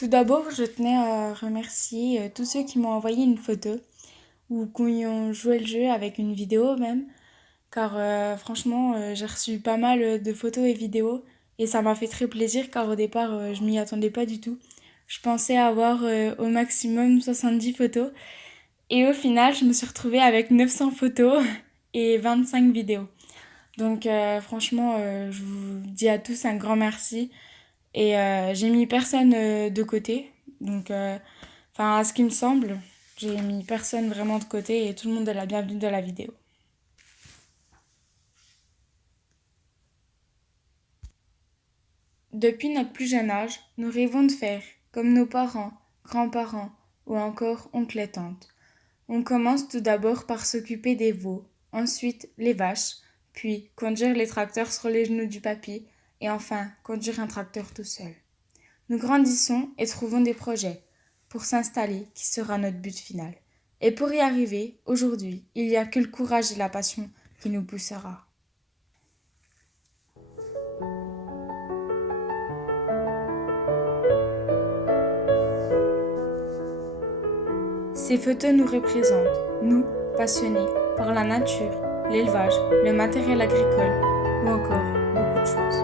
Tout d'abord, je tenais à remercier tous ceux qui m'ont envoyé une photo ou qui ont joué le jeu avec une vidéo même, car franchement, j'ai reçu pas mal de photos et vidéos et ça m'a fait très plaisir car au départ, je m'y attendais pas du tout. Je pensais avoir au maximum 70 photos et au final, je me suis retrouvée avec 900 photos et 25 vidéos. Donc franchement, je vous dis à tous un grand merci. Et j'ai mis personne de côté. Donc, à ce qui me semble, j'ai mis personne vraiment de côté et tout le monde est la bienvenue dans la vidéo. Depuis notre plus jeune âge, nous rêvons de faire comme nos parents, grands-parents ou encore oncles et tantes. On commence tout d'abord par s'occuper des veaux, ensuite les vaches, puis conduire les tracteurs sur les genoux du papy et enfin conduire un tracteur tout seul. Nous grandissons et trouvons des projets pour s'installer qui sera notre but final. Et pour y arriver, aujourd'hui, il n'y a que le courage et la passion qui nous poussera. Ces photos nous représentent, nous, passionnés par la nature, l'élevage, le matériel agricole ou encore beaucoup de choses.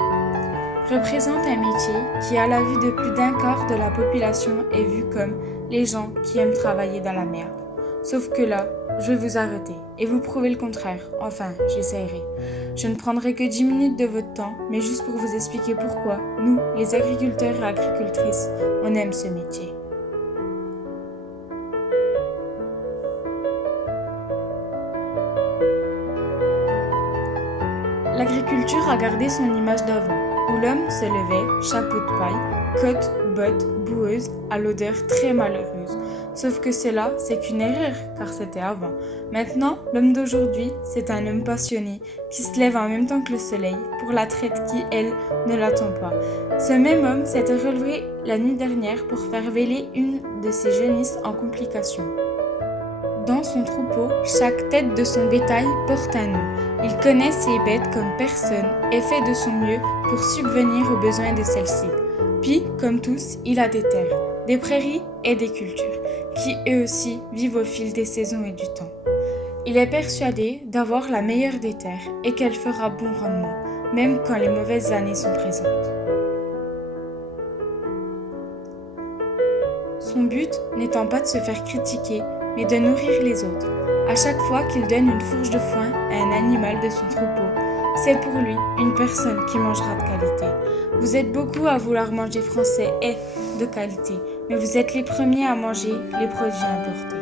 Représente un métier qui, à la vue de plus d'un quart de la population, est vu comme les gens qui aiment travailler dans la merde. Sauf que là, je vais vous arrêter et vous prouver le contraire. Enfin, j'essaierai. Je ne prendrai que 10 minutes de votre temps, mais juste pour vous expliquer pourquoi, nous, les agriculteurs et agricultrices, on aime ce métier. L'agriculture a gardé son image d'avant, où l'homme se levait, chapeau de paille, cotte, bottes, boueuse, à l'odeur très malheureuse. Sauf que cela, c'est qu'une erreur, car c'était avant. Maintenant, l'homme d'aujourd'hui, c'est un homme passionné, qui se lève en même temps que le soleil, pour la traite qui, elle, ne l'attend pas. Ce même homme s'était relevé la nuit dernière pour faire véler une de ses jeunisses en complications. Dans son troupeau, chaque tête de son bétail porte un nom. Il connaît ses bêtes comme personne et fait de son mieux pour subvenir aux besoins de celles-ci. Puis, comme tous, il a des terres, des prairies et des cultures, qui eux aussi vivent au fil des saisons et du temps. Il est persuadé d'avoir la meilleure des terres et qu'elle fera bon rendement, même quand les mauvaises années sont présentes. Son but n'étant pas de se faire critiquer, mais de nourrir les autres. À chaque fois qu'il donne une fourche de foin à un animal de son troupeau, c'est pour lui une personne qui mangera de qualité. Vous êtes beaucoup à vouloir manger français et de qualité, mais vous êtes les premiers à manger les produits importés.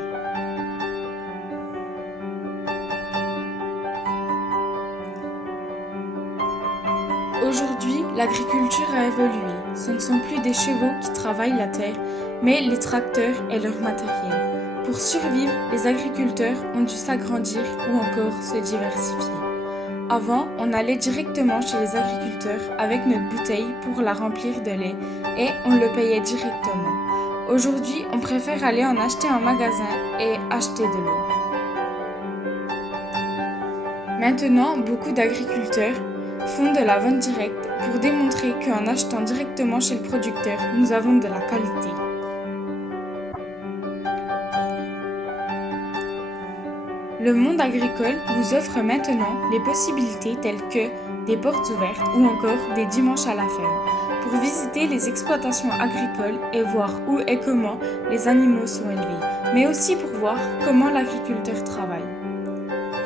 Aujourd'hui, l'agriculture a évolué. Ce ne sont plus des chevaux qui travaillent la terre, mais les tracteurs et leur matériel. Pour survivre, les agriculteurs ont dû s'agrandir ou encore se diversifier. Avant, on allait directement chez les agriculteurs avec notre bouteille pour la remplir de lait et on le payait directement. Aujourd'hui, on préfère aller en acheter en magasin et acheter de l'eau. Maintenant, beaucoup d'agriculteurs font de la vente directe pour démontrer qu'en achetant directement chez le producteur, nous avons de la qualité. Le monde agricole vous offre maintenant les possibilités telles que des portes ouvertes ou encore des dimanches à la ferme pour visiter les exploitations agricoles et voir où et comment les animaux sont élevés, mais aussi pour voir comment l'agriculteur travaille.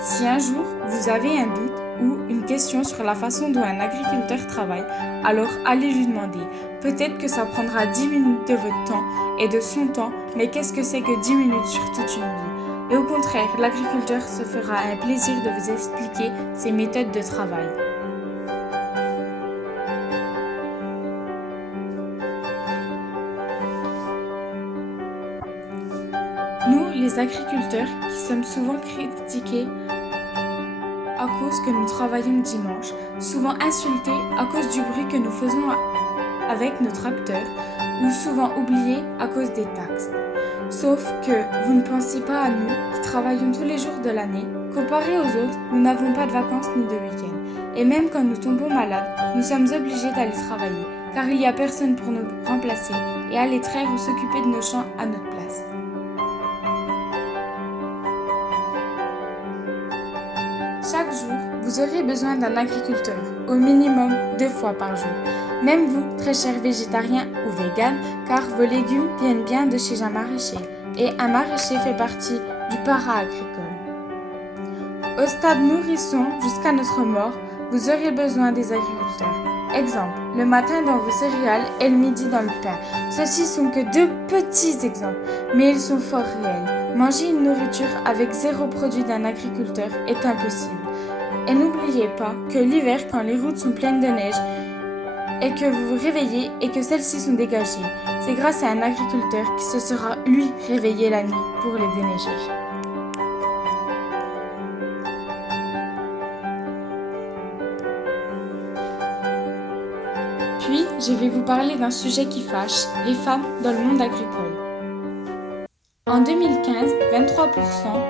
Si un jour vous avez un doute ou une question sur la façon dont un agriculteur travaille, alors allez lui demander. Peut-être que ça prendra 10 minutes de votre temps et de son temps, mais qu'est-ce que c'est que 10 minutes sur toute une vie ? Et au contraire, l'agriculteur se fera un plaisir de vous expliquer ses méthodes de travail. Nous, les agriculteurs, qui sommes souvent critiqués à cause que nous travaillons dimanche, souvent insultés à cause du bruit que nous faisons avec nos tracteurs, ou souvent oubliés à cause des taxes. Sauf que vous ne pensez pas à nous qui travaillons tous les jours de l'année. Comparé aux autres, nous n'avons pas de vacances ni de week-end. Et même quand nous tombons malades, nous sommes obligés d'aller travailler. car il n'y a personne pour nous remplacer et aller traire ou s'occuper de nos champs à notre place. Chaque jour, vous aurez besoin d'un agriculteur, au minimum 2 fois par jour. Même vous, très chers végétariens ou véganes, car vos légumes viennent bien de chez un maraîcher, et un maraîcher fait partie du para-agricole. Au stade nourrisson jusqu'à notre mort, vous aurez besoin des agriculteurs. Exemple, le matin dans vos céréales et le midi dans le pain. Ceux-ci sont que 2 petits exemples, mais ils sont fort réels. Manger une nourriture avec 0 produit d'un agriculteur est impossible. Et n'oubliez pas que l'hiver, quand les routes sont pleines de neige, et que vous vous réveillez et que celles-ci sont dégagées, c'est grâce à un agriculteur qui se sera, lui, réveillé la nuit pour les déneiger. Puis, je vais vous parler d'un sujet qui fâche, les femmes dans le monde agricole. En 2015, 23%,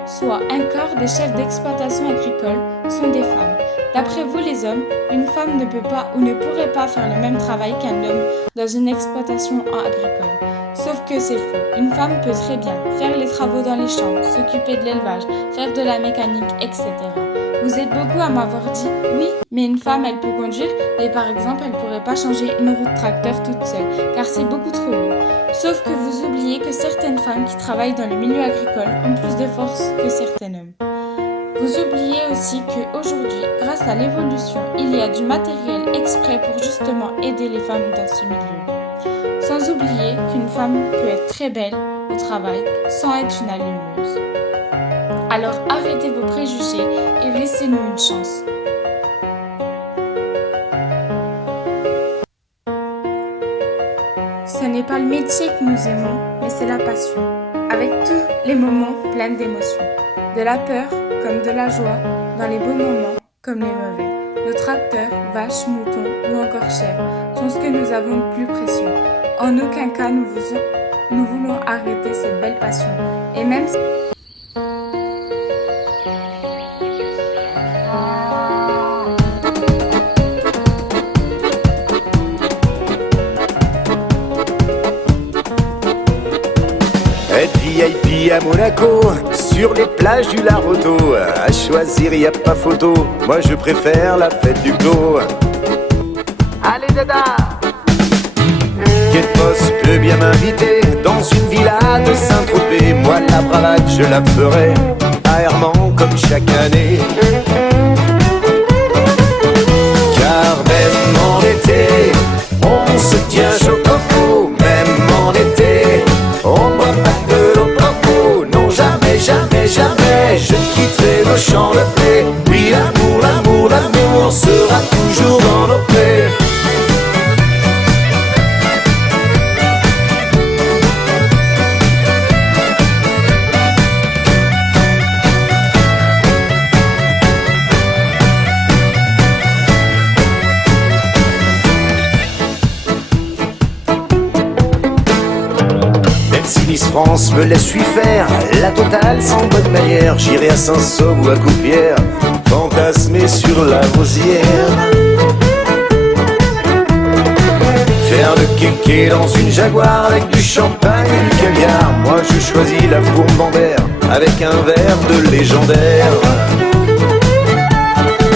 soit un quart des chefs d'exploitation agricole, sont des femmes. D'après vous les hommes, une femme ne peut pas ou ne pourrait pas faire le même travail qu'un homme dans une exploitation agricole. Sauf que c'est faux. Une femme peut très bien faire les travaux dans les champs, s'occuper de l'élevage, faire de la mécanique, etc. Vous êtes beaucoup à m'avoir dit « Oui, mais une femme, elle peut conduire, mais par exemple, elle ne pourrait pas changer une roue de tracteur toute seule, car c'est beaucoup trop lourd. » Sauf que vous oubliez que certaines femmes qui travaillent dans le milieu agricole ont plus de force que certains hommes. Vous oubliez aussi qu'aujourd'hui, grâce à l'évolution, il y a du matériel exprès pour justement aider les femmes dans ce milieu. Sans oublier qu'une femme peut être très belle au travail sans être une allumeuse. Alors arrêtez vos préjugés et laissez-nous une chance. Ce n'est pas le métier que nous aimons, mais c'est la passion. Avec tous les moments pleins d'émotions. De la peur comme de la joie, dans les beaux moments comme les mauvais. Nos tracteurs, vaches, moutons ou encore chèvres sont ce que nous avons de plus précieux. En aucun cas nous voulons arrêter cette belle passion. Et même si... Être VIP à Monaco, sur les plages du Larotto, à choisir y a pas photo, moi je préfère la fête du Clos. Allez dada! Quel boss peut bien m'inviter dans une villa de Saint-Tropez? Moi la bravade je la ferai aèrement comme chaque année. Car même en été, on se tient chaud coco, même en été, on boit pas de l'eau coco. Non jamais, jamais, jamais, je quitterai nos champs de blé. Oui l'amour, l'amour, l'amour sera toujours dans nos plaies. France me laisse lui faire la totale sans bonne manière. J'irai à Saint-Sauve ou à Coupière, fantasmer sur la rosière. Faire le kéké dans une Jaguar avec du champagne et du caviar. Moi je choisis la Bourbon-Bambert avec un verre de légendaire.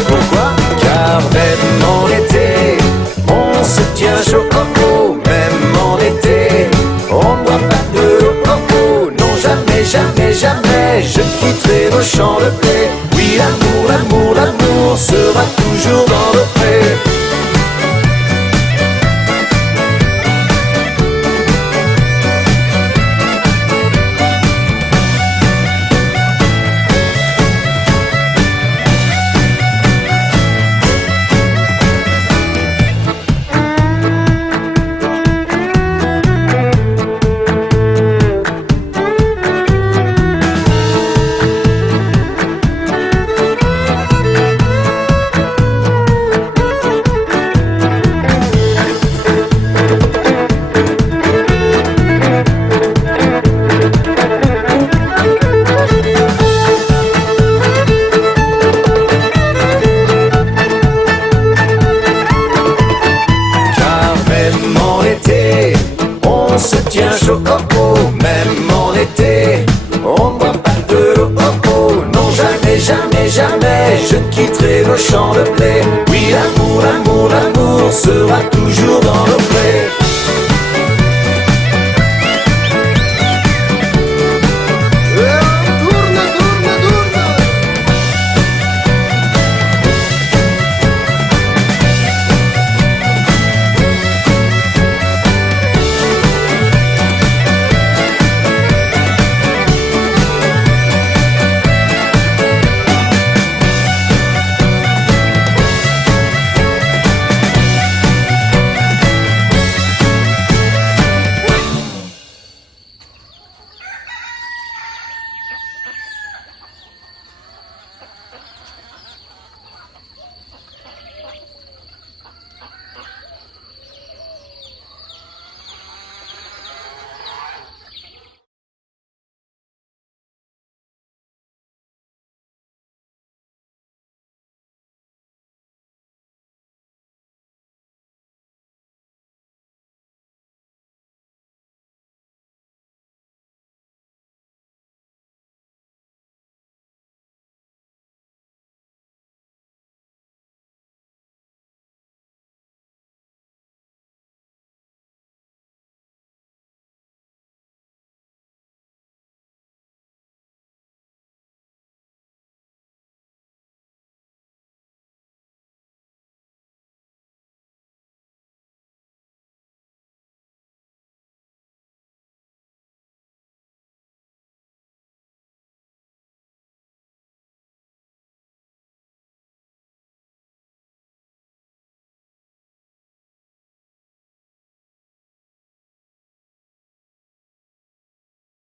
Pourquoi? Car même en été, on se tient chaud coco. Même en été, on boit pas de l'eau coco. Non jamais, jamais, jamais, je quitterai nos champs de blé. Oui l'amour, l'amour, l'amour sera toujours dans nos prés. on se tient chaud. Oh